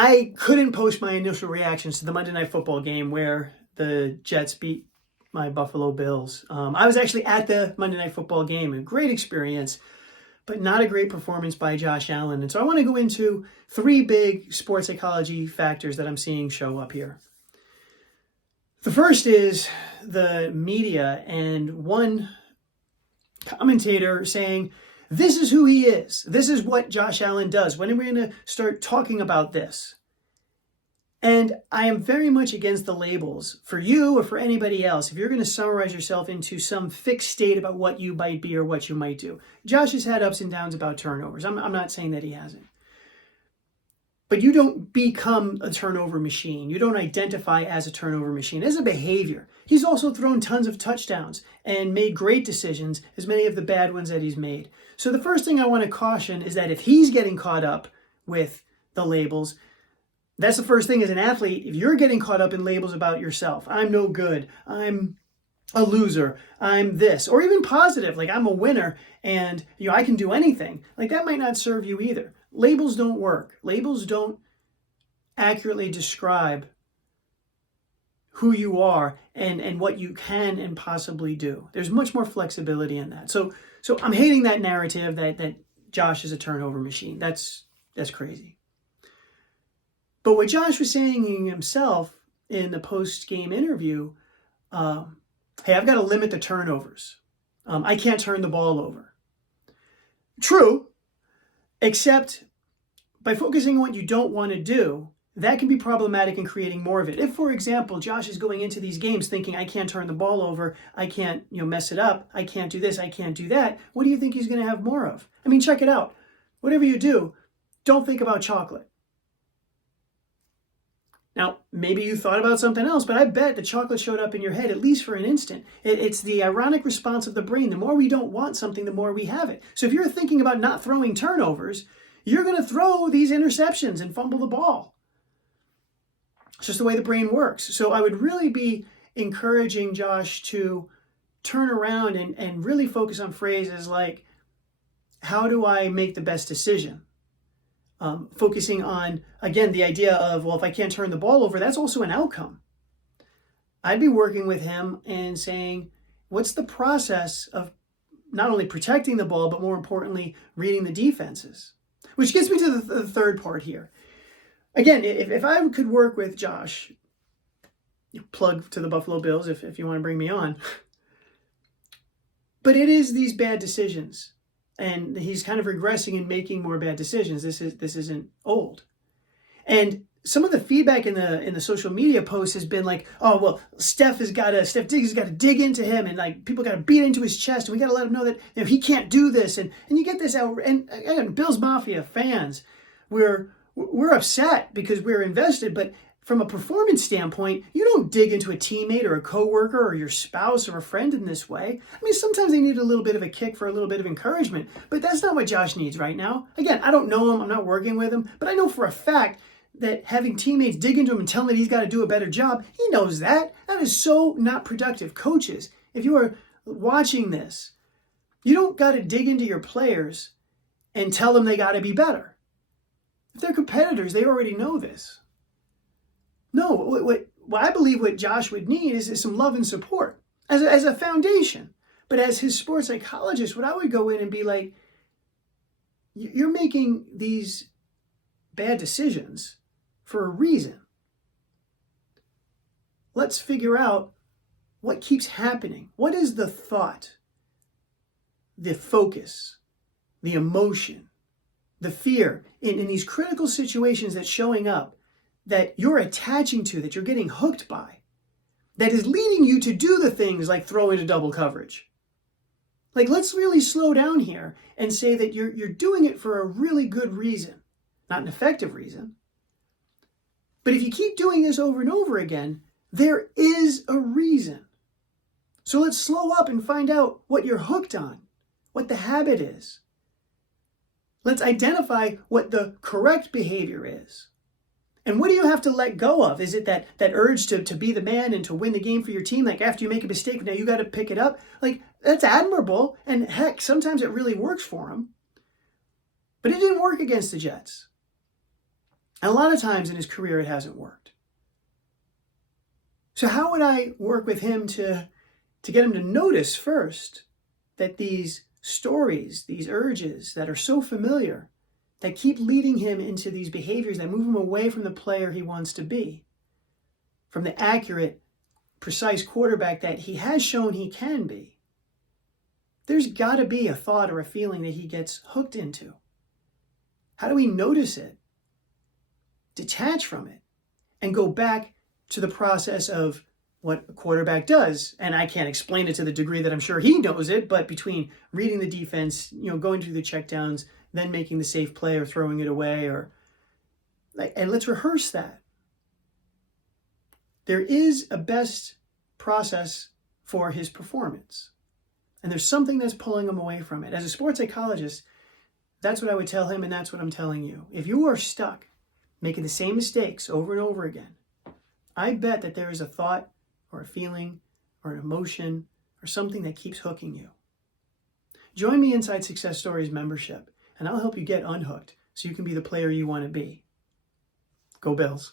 I couldn't post my initial reactions to the Monday Night Football game where the Jets beat my Buffalo Bills. I was actually at the Monday Night Football game, a great experience, but not a great performance by Josh Allen. And so I want to go into 3 big sports psychology factors that I'm seeing show up here. The first is the media and one commentator saying, this is who he is. This is what Josh Allen does. When are we going to start talking about this? And I am very much against the labels for you or for anybody else. If you're going to summarize yourself into some fixed state about what you might be or what you might do. Josh has had ups and downs about turnovers. I'm not saying that he hasn't. But you don't become a turnover machine. You don't identify as a turnover machine. As a behavior. He's also thrown tons of touchdowns and made great decisions, as many of the bad ones that he's made. So the first thing I want to caution is that if he's getting caught up with the labels, that's the first thing as an athlete. If you're getting caught up in labels about yourself, I'm no good, I'm a loser, I'm this, or even positive, like I'm a winner and I can do anything, like that might not serve you either. Labels don't work. Labels don't accurately describe who you are and what you can and possibly do. There's much more flexibility in that. So I'm hating that narrative that Josh is a turnover machine. That's crazy. But what Josh was saying himself in the post-game interview, hey, I've got to limit the turnovers. I can't turn the ball over. True, except by focusing on what you don't want to do, that can be problematic in creating more of it. If, for example, Josh is going into these games thinking, I can't turn the ball over, I can't mess it up, I can't do this, I can't do that, what do you think he's going to have more of? I mean, check it out. Whatever you do, don't think about chocolate. Now, maybe you thought about something else, but I bet the chocolate showed up in your head, at least for an instant. It's the ironic response of the brain. The more we don't want something, the more we have it. So if you're thinking about not throwing turnovers, you're going to throw these interceptions and fumble the ball. It's just the way the brain works. So I would really be encouraging Josh to turn around and really focus on phrases like, how do I make the best decision? Focusing on, again, the idea of, well, if I can't turn the ball over, that's also an outcome. I'd be working with him and saying, what's the process of not only protecting the ball, but more importantly, reading the defenses? Which gets me to the third part here. Again, if I could work with Josh, plug to the Buffalo Bills if you want to bring me on, but it is these bad decisions. And he's kind of regressing and making more bad decisions. This isn't old. And some of the feedback in the social media posts has been like, oh, well, Steph Diggs has got to dig into him, and like people got to beat into his chest, and we got to let him know that he can't do this. And you get this out. And again, Bills Mafia fans, we're upset because we're invested, but from a performance standpoint, you don't dig into a teammate or a coworker or your spouse or a friend in this way. I mean, sometimes they need a little bit of a kick for a little bit of encouragement, but that's not what Josh needs right now. Again, I don't know him, I'm not working with him, but I know for a fact that having teammates dig into him and tell him that he's got to do a better job, he knows that. That is so not productive. Coaches, if you are watching this, you don't got to dig into your players and tell them they got to be better. If they're competitors, they already know this. No, what I believe what Josh would need is some love and support as a foundation. But as his sports psychologist, what I would go in and be like, you're making these bad decisions for a reason. Let's figure out what keeps happening. What is the thought, the focus, the emotion, the fear in these critical situations that's showing up, that you're attaching to, that you're getting hooked by, that is leading you to do the things like throw into double coverage. Like, let's really slow down here and say that you're doing it for a really good reason, not an effective reason. But if you keep doing this over and over again, there is a reason. So let's slow up and find out what you're hooked on, what the habit is. Let's identify what the correct behavior is. And what do you have to let go of? Is it that urge to be the man and to win the game for your team? Like after you make a mistake, now you got to pick it up. Like that's admirable. And heck, sometimes it really works for him. But it didn't work against the Jets. And a lot of times in his career, it hasn't worked. So how would I work with him to get him to notice first that these stories, these urges that are so familiar, that keep leading him into these behaviors that move him away from the player he wants to be, from the accurate, precise quarterback that he has shown he can be, there's got to be a thought or a feeling that he gets hooked into. How do we notice it, detach from it, and go back to the process of what a quarterback does? And I can't explain it to the degree that I'm sure he knows it, but between reading the defense, going through the checkdowns, then making the safe play or throwing it away, and let's rehearse that. There is a best process for his performance, and there's something that's pulling him away from it. As a sports psychologist, that's what I would tell him, and that's what I'm telling you. If you are stuck making the same mistakes over and over again, I bet that there is a thought or a feeling or an emotion or something that keeps hooking you. Join me inside Success Stories membership, and I'll help you get unhooked so you can be the player you want to be. Go Bills.